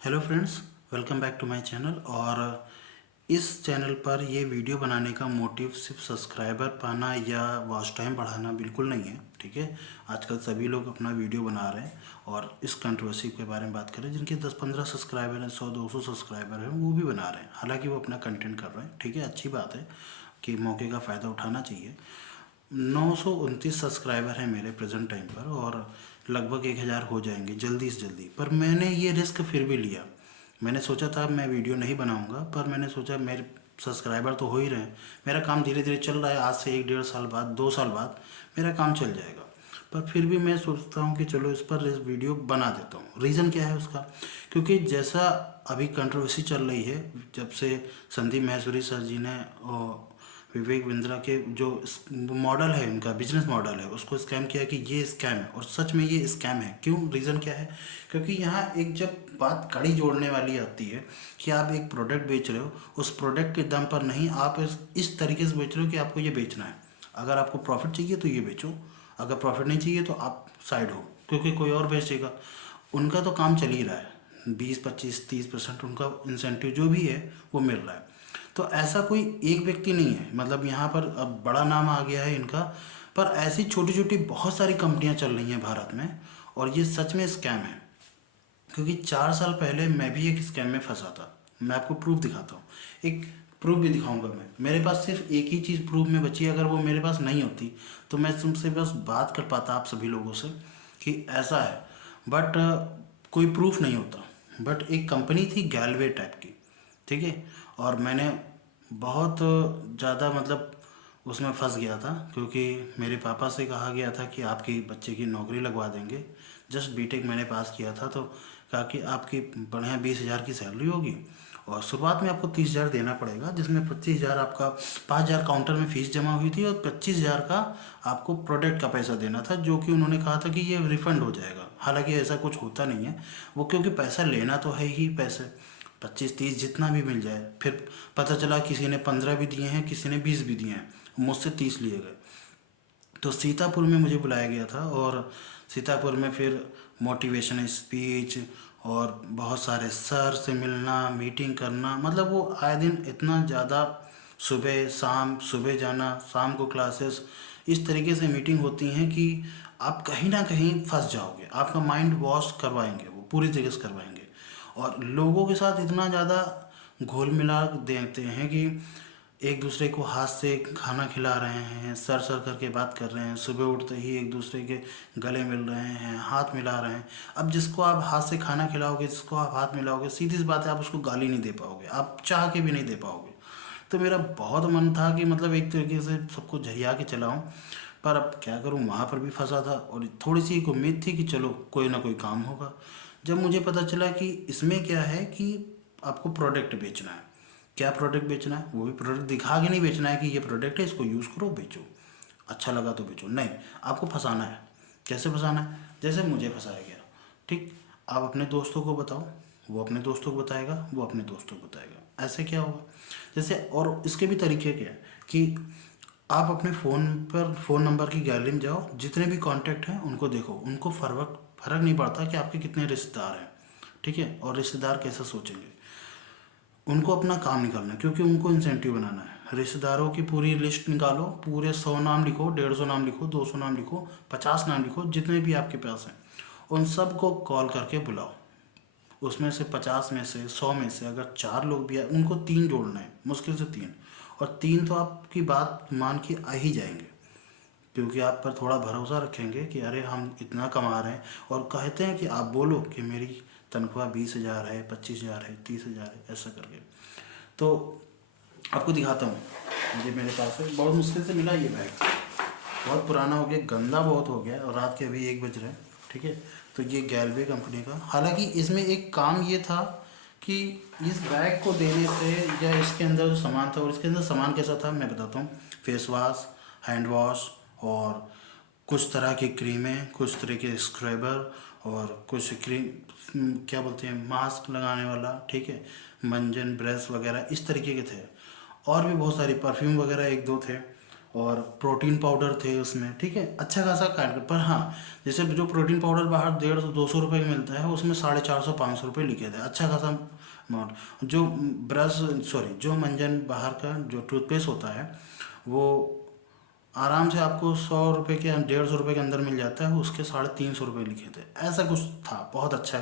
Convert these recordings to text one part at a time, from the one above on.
Hello friends, welcome back to my channel. और इस channel पर ये वीडियो बनाने का मोटिव सिर्फ सब्सक्राइबर पाना या वॉच टाइम बढ़ाना बिल्कुल नहीं है। ठीक है, आजकल सभी लोग अपना वीडियो बना रहे हैं और इस कंट्रोवर्सी के बारे में बात करें। जिनके 10-15 सब्सक्राइबर हैं, 100-200 सब्सक्राइबर हैं, वो भी बना रहे हैं। हालांकि वो अपना कंटेंट कर रहे हैं। ठीक है, अच्छी बात है कि मौके का फ़ायदा उठाना चाहिए। 929 सब्सक्राइबर हैं मेरे प्रेजेंट टाइम पर और लगभग 1000 हो जाएंगे जल्दी से जल्दी। पर मैंने ये रिस्क फिर भी लिया। मैंने सोचा था मैं वीडियो नहीं बनाऊंगा, पर मैंने सोचा मेरे सब्सक्राइबर तो हो ही रहे हैं, मेरा काम धीरे धीरे चल रहा है। आज से 1-1.5 साल बाद, 2 साल बाद मेरा काम चल जाएगा। पर फिर भी मैं सोचता हूँ कि चलो इस पर वीडियो बना देता हूँ। रीज़न क्या है उसका? क्योंकि जैसा अभी कंट्रोवर्सी चल रही है, जब से संदीप माहेश्वरी सर जी ने विवेक बिंद्रा के जो मॉडल है, उनका बिजनेस मॉडल है, उसको स्कैम किया कि ये स्कैम है। और सच में ये स्कैम है। क्यों? रीज़न क्या है? क्योंकि यहाँ एक जब बात कड़ी जोड़ने वाली आती है कि आप एक प्रोडक्ट बेच रहे हो, उस प्रोडक्ट के दम पर नहीं, आप इस तरीके से बेच रहे हो कि आपको ये बेचना है। अगर आपको प्रॉफिट चाहिए तो ये बेचो, अगर प्रॉफिट नहीं चाहिए तो आप साइड हो, क्योंकि कोई और बेचेगा। उनका तो काम चल ही रहा है, 20-25-30% उनका इंसेंटिव जो भी है वो मिल रहा है। तो ऐसा कोई एक व्यक्ति नहीं है, मतलब यहाँ पर अब बड़ा नाम आ गया है इनका। पर ऐसी छोटी छोटी बहुत सारी कंपनियां चल रही हैं भारत में, और ये सच में स्कैम है। क्योंकि 4 साल पहले मैं भी एक स्कैम में फंसा था। मैं आपको प्रूफ दिखाता हूँ, एक प्रूफ भी दिखाऊंगा। मैं, मेरे पास सिर्फ एक ही चीज़ प्रूफ में बची है। अगर वो मेरे पास नहीं होती तो मैं तुमसे बस बात कर पाता आप सभी लोगों से कि ऐसा है। बट कोई प्रूफ नहीं होता। बट एक कंपनी थी गैलवे टाइप की, ठीक है। और मैंने बहुत ज़्यादा मतलब उसमें फंस गया था, क्योंकि मेरे पापा से कहा गया था कि आपकी बच्चे की नौकरी लगवा देंगे। जस्ट बीटेक मैंने पास किया था, तो कहा कि आपकी बढ़िया 20,000 की सैलरी होगी और शुरुआत में आपको 30,000 देना पड़ेगा, जिसमें 25,000 आपका, 5,000 काउंटर में फ़ीस जमा हुई थी और 25,000 का आपको प्रोडक्ट का पैसा देना था, जो कि उन्होंने कहा था कि ये रिफ़ंड हो जाएगा। हालांकि ऐसा कुछ होता नहीं है। वो क्योंकि पैसा लेना तो है ही, पैसे 25-30 जितना भी मिल जाए। फिर पता चला किसी ने 15 भी दिए हैं, किसी ने 20 भी दिए हैं, मुझसे 30 लिए गए। तो सीतापुर में मुझे बुलाया गया था और सीतापुर में फिर मोटिवेशन स्पीच और बहुत सारे सर से मिलना, मीटिंग करना। मतलब वो आए दिन इतना ज़्यादा, सुबह शाम, सुबह जाना, शाम को क्लासेस, इस तरीके से मीटिंग होती हैं कि आप कहीं ना कहीं फंस जाओगे। आपका माइंड वॉश करवाएंगे, वो पूरी तरीके से करवाएंगे। और लोगों के साथ इतना ज़्यादा घुल मिला देते हैं कि एक दूसरे को हाथ से खाना खिला रहे हैं, सर सर करके बात कर रहे हैं, सुबह उठते ही एक दूसरे के गले मिल रहे हैं, हाथ मिला रहे हैं। अब जिसको आप हाथ से खाना खिलाओगे, जिसको आप हाथ मिलाओगे, सीधी सी बात है, आप उसको गाली नहीं दे पाओगे, आप चाह के भी नहीं दे पाओगे। तो मेरा बहुत मन था कि मतलब एक तरीके से सबको झरिया के चलाऊं। पर अब क्या करूं, वहाँ पर भी फंसा था और थोड़ी सी एक उम्मीद थी कि चलो कोई ना कोई काम होगा। जब मुझे पता चला कि इसमें क्या है कि आपको प्रोडक्ट बेचना है। क्या प्रोडक्ट बेचना है? वो भी प्रोडक्ट दिखा के नहीं बेचना है कि ये प्रोडक्ट है, इसको यूज़ करो, बेचो, अच्छा लगा तो बेचो। नहीं, आपको फंसाना है। कैसे फंसाना है? जैसे मुझे फंसाया गया। ठीक, आप अपने दोस्तों को बताओ, वो अपने दोस्तों को बताएगा, वो अपने दोस्तों को बताएगा। ऐसे क्या होगा? जैसे, और इसके भी तरीके क्या है कि आप अपने फ़ोन पर, फ़ोन नंबर की गैलरी में जाओ, जितने भी कांटेक्ट हैं उनको देखो। उनको फ़र्क नहीं पड़ता कि आपके कितने रिश्तेदार हैं। ठीक है, और रिश्तेदार कैसे सोचेंगे, उनको अपना काम निकालना है, क्योंकि उनको इंसेंटिव बनाना है। रिश्तेदारों की पूरी लिस्ट निकालो, पूरे 100 नाम लिखो, 150 नाम लिखो, 200 नाम लिखो, 50 नाम लिखो, जितने भी आपके पास हैं, उन सबको कॉल करके बुलाओ। उसमें से 50 में से, 100 में से अगर 4 लोग भी आए, उनको 3 जोड़ना है, मुश्किल से 3। और 3 तो आपकी बात मान के आ ही जाएंगे, क्योंकि आप पर थोड़ा भरोसा रखेंगे कि अरे हम इतना कमा रहे हैं। और कहते हैं कि आप बोलो कि मेरी तनख्वाह 20,000 है, 25,000 है, 30,000 है, ऐसा करके। तो आपको दिखाता हूँ। ये मेरे पास है, बहुत मुश्किल से मिला ये बैग। बहुत पुराना हो गया, गंदा बहुत हो गया, और रात के अभी 1 बज रहे हैं। ठीक है, तो ये गैलवे कंपनी का। हालांकि इसमें एक काम ये था कि इस बैग को देने से, या इसके अंदर जो सामान था, और इसके अंदर सामान कैसा था मैं बताता हूँ। फेस वॉश, हैंड वॉश, और कुछ तरह की क्रीमें, कुछ तरह के स्क्रबर, और कुछ क्रीम, क्या बोलते हैं, मास्क लगाने वाला, ठीक है, मंजन, ब्रश वगैरह इस तरीके के थे। और भी बहुत सारी परफ्यूम वगैरह 1-2 थे। और प्रोटीन पाउडर थे उसमें, ठीक है, अच्छा खासा कार्ड। पर हाँ, जैसे जो प्रोटीन पाउडर बाहर 150-200 रुपये का मिलता है, उसमें 450-500 रुपये लिखे थे, अच्छा खासा अमाउंट। जो ब्रश, सॉरी, जो मंजन बाहर का जो टूथपेस्ट होता है वो आराम से आपको 100 रुपये के 150 रुपये के अंदर मिल जाता है, उसके 350 रुपये लिखे थे, ऐसा कुछ था। बहुत अच्छा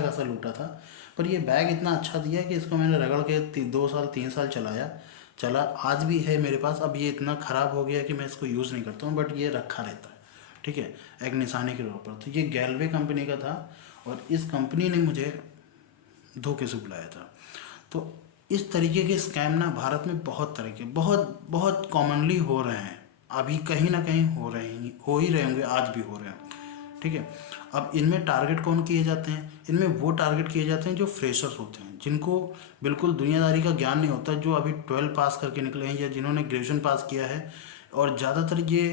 खासा लूटा था। पर ये बैग इतना अच्छा दिया कि इसको मैंने रगड़ के 2 साल 3 साल चला, आज भी है मेरे पास। अब ये इतना ख़राब हो गया कि मैं इसको यूज़ नहीं करता हूँ, बट ये रखा रहता है, ठीक है, एक निशानी के तौर पर। तो ये गैलवे कंपनी का था और इस कंपनी ने मुझे धोखे से बुलाया था। तो इस तरीके के स्कैम ना भारत में बहुत तरह के बहुत बहुत कॉमनली हो रहे हैं, अभी कहीं ना कहीं हो ही रहे होंगे, आज भी हो रहे हैं, ठीक है। अब इनमें टारगेट कौन किए जाते हैं? इनमें वो टारगेट किए जाते हैं जो फ्रेशर्स होते हैं, जिनको बिल्कुल दुनियादारी का ज्ञान नहीं होता, जो अभी 12 पास करके निकले हैं या जिन्होंने ग्रेजुएशन पास किया है। और ज़्यादातर ये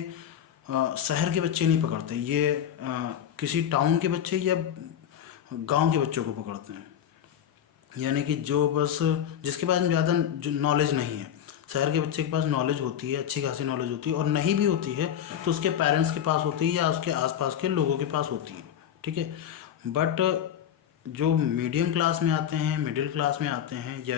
शहर के बच्चे नहीं पकड़ते, ये किसी टाउन के बच्चे या गांव के बच्चों को पकड़ते हैं। यानी कि जो बस जिसके पास ज़्यादा नॉलेज नहीं है। शहर के बच्चे के पास नॉलेज होती है, अच्छी खासी नॉलेज होती है, और नहीं भी होती है तो उसके पेरेंट्स के पास होती है या उसके आसपास के लोगों के पास होती है, ठीक है। बट जो मीडियम क्लास में आते हैं, मिडिल क्लास में आते हैं या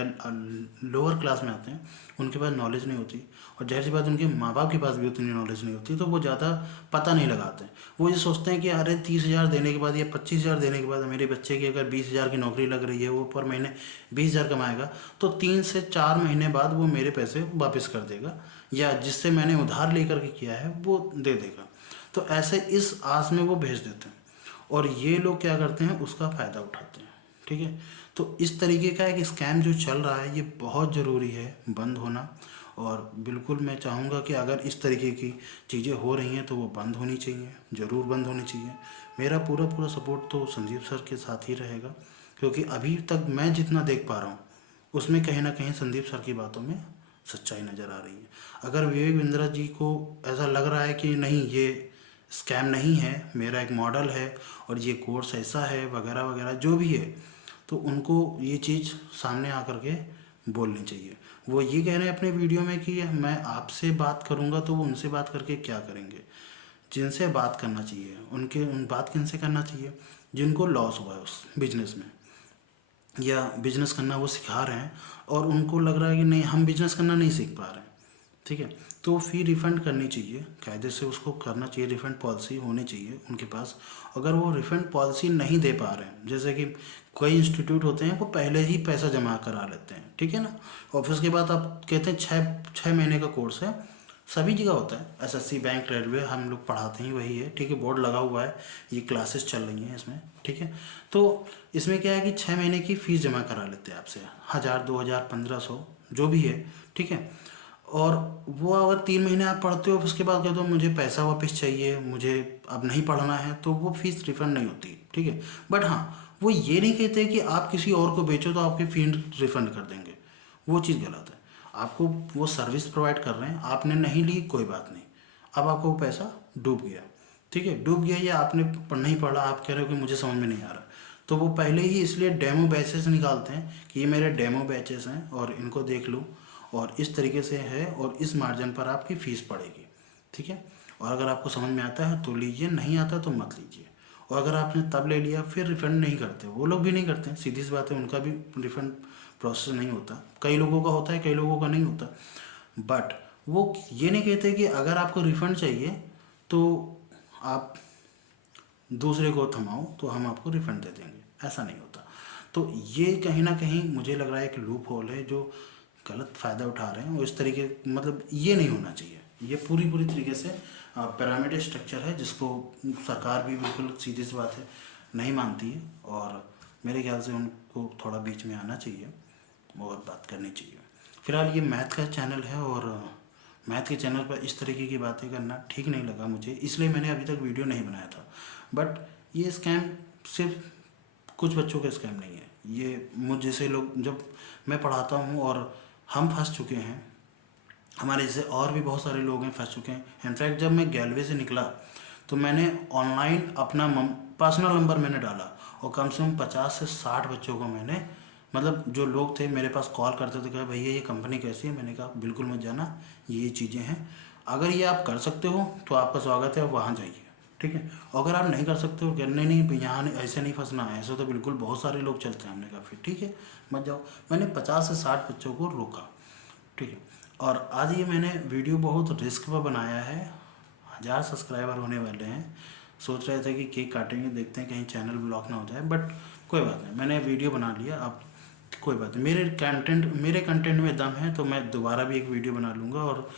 लोअर क्लास में आते हैं, उनके पास नॉलेज नहीं होती, और जाहिर सी बात उनके माँ बाप के पास भी उतनी नॉलेज नहीं होती, तो वो ज़्यादा पता नहीं लगाते। वो ये सोचते हैं कि अरे 30,000 देने के बाद या 25,000 देने के बाद मेरे बच्चे की अगर 20,000 की नौकरी लग रही है, वो पर महीने 20,000 कमाएगा, तो 3 से 4 महीने बाद वो मेरे पैसे वापस कर देगा, या जिससे मैंने उधार लेकर के किया है वो दे देगा। तो ऐसे इस आस में वो भेज देते हैं, और ये लोग क्या करते हैं, उसका फ़ायदा उठाते हैं, ठीक है। तो इस तरीके का एक स्कैम जो चल रहा है, ये बहुत ज़रूरी है बंद होना। और बिल्कुल मैं चाहूँगा कि अगर इस तरीके की चीज़ें हो रही हैं तो वो बंद होनी चाहिए, ज़रूर बंद होनी चाहिए। मेरा पूरा पूरा सपोर्ट तो संदीप सर के साथ ही रहेगा, क्योंकि अभी तक मैं जितना देख पा रहा हूँ उसमें कहीं ना कहीं संदीप सर की बातों में सच्चाई नज़र आ रही है। अगर विवेक बिंद्रा जी को ऐसा लग रहा है कि नहीं, ये स्कैम नहीं है, मेरा एक मॉडल है और ये कोर्स ऐसा है वगैरह वगैरह जो भी है, तो उनको ये चीज़ सामने आकर के बोलनी चाहिए। वो ये कह रहे हैं अपने वीडियो में कि मैं आपसे बात करूंगा, तो वो उनसे बात करके क्या करेंगे? जिनसे बात करना चाहिए उन बात किनसे करना चाहिए? जिनको लॉस हुआ है उस बिजनेस में, या बिजनेस करना वो सिखा रहे हैं और उनको लग रहा है कि नहीं, हम बिजनेस करना नहीं सीख पा रहे हैं, ठीक है, तो फी रिफ़ंड करनी चाहिए, कायदे से उसको करना चाहिए, रिफ़ंड पॉलिसी होनी चाहिए उनके पास। अगर वो रिफ़ंड पॉलिसी नहीं दे पा रहे हैं, जैसे कि कई इंस्टीट्यूट होते हैं वो पहले ही पैसा जमा करा लेते हैं, ठीक है ना, और फिर उसके बाद आप कहते हैं 6 महीने का कोर्स है। सभी जगह होता है, एसएससी, बैंक, रेलवे, हम लोग पढ़ाते ही वही है, ठीक है, बोर्ड लगा हुआ है, ये क्लासेस चल रही हैं इसमें, ठीक है। तो इसमें क्या है कि 6 महीने की फ़ीस जमा करा लेते हैं आपसे, 1,000, 2,000, 1,500 जो भी है, ठीक है। और वो अगर 3 महीने आप पढ़ते हो, फिर उसके बाद कहते हो मुझे पैसा वापस चाहिए, मुझे अब नहीं पढ़ना है, तो वो फीस रिफ़ंड नहीं होती, ठीक है। बट हाँ, वो ये नहीं कहते कि आप किसी और को बेचो तो आपकी फ़ी रिफ़ंड कर देंगे, वो चीज़ गलत है। आपको वो सर्विस प्रोवाइड कर रहे हैं, आपने नहीं ली, कोई बात नहीं, अब आपको वो पैसा डूब गया, ठीक है, डूब गया, या आपने नहीं पढ़ा, आप कह रहे हो कि मुझे समझ में नहीं आ रहा, तो वो पहले ही इसलिए डेमो बैचेस निकालते हैं कि ये मेरे डेमो बैचेस हैं और इनको देख लो, और इस तरीके से है, और इस मार्जिन पर आपकी फ़ीस पड़ेगी, ठीक है। और अगर आपको समझ में आता है तो लीजिए, नहीं आता तो मत लीजिए। और अगर आपने तब ले लिया फिर रिफ़ंड नहीं करते, वो लोग भी नहीं करते हैं, सीधी सी बात है, उनका भी रिफ़ंड प्रोसेस नहीं होता, कई लोगों का होता है, कई लोगों का नहीं होता। बट वो ये नहीं कहते कि अगर आपको रिफ़ंड चाहिए तो आप दूसरे को थमाओ तो हम आपको रिफ़ंड दे देंगे, ऐसा नहीं होता। तो ये कहीं ना कहीं मुझे लग रहा है कि लूप होल है, जो गलत फ़ायदा उठा रहे हैं, और इस तरीके, मतलब ये नहीं होना चाहिए। ये पूरी पूरी तरीके से पिरामिड स्ट्रक्चर है, जिसको सरकार भी बिल्कुल सीधी सी बात है नहीं मानती है, और मेरे ख्याल से उनको थोड़ा बीच में आना चाहिए और बात करनी चाहिए। फिलहाल ये मैथ का चैनल है, और मैथ के चैनल पर इस तरीके की बातें करना ठीक नहीं लगा मुझे, इसलिए मैंने अभी तक वीडियो नहीं बनाया था। बट ये स्कैम सिर्फ कुछ बच्चों का स्कैम नहीं है, ये मुझ जैसे लोग, जब मैं पढ़ाता हूँ और हम फंस चुके हैं, हमारे जैसे और भी बहुत सारे लोग हैं फंस चुके हैं। इनफैक्ट जब मैं गैलवे से निकला तो मैंने ऑनलाइन अपना पर्सनल नंबर मैंने डाला, और कम से कम 50 से 60 बच्चों को मैंने, मतलब जो लोग थे मेरे पास कॉल करते थे, कहा भैया ये कंपनी कैसी है, मैंने कहा बिल्कुल मत जाना, ये चीज़ें हैं, अगर ये आप कर सकते हो तो आपका स्वागत है, आप वहाँ जाइए, ठीक है। अगर आप नहीं कर सकते हो, कहने नहीं यहाँ नहीं, ऐसे नहीं फंसना है, ऐसे तो बिल्कुल बहुत सारे लोग चलते हैं, हमने कहा फिर ठीक है मत जाओ। मैंने 50 से 60 बच्चों को रोका, ठीक है। और आज ये मैंने वीडियो बहुत रिस्क पर बनाया है, 1000 सब्सक्राइबर होने वाले हैं। सोच रहे थे कि केक काटेंगे, देखते हैं कहीं चैनल ब्लॉक ना हो जाए, बट कोई बात नहीं, मैंने वीडियो बना लिया। अब कोई बात नहीं, मेरे कंटेंट में दम है तो मैं दोबारा भी एक वीडियो बना लूँगा और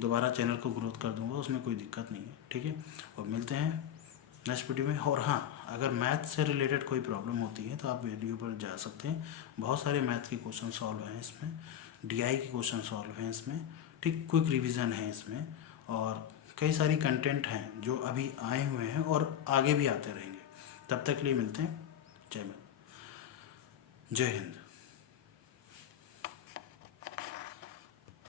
दोबारा चैनल को ग्रोथ कर दूँगा, उसमें कोई दिक्कत नहीं है, ठीक है। और मिलते हैं नेक्स्ट वीडियो में। और हाँ, अगर मैथ से रिलेटेड कोई प्रॉब्लम होती है तो आप वीडियो पर जा सकते हैं, बहुत सारे मैथ के क्वेश्चन सॉल्व हैं इसमें, डीआई के क्वेश्चन सॉल्व हैं इसमें, ठीक, क्विक रिवीजन है इसमें, और कई सारी कंटेंट हैं जो अभी आए हुए हैं और आगे भी आते रहेंगे। तब तक के लिए मिलते हैं। जय हिंद।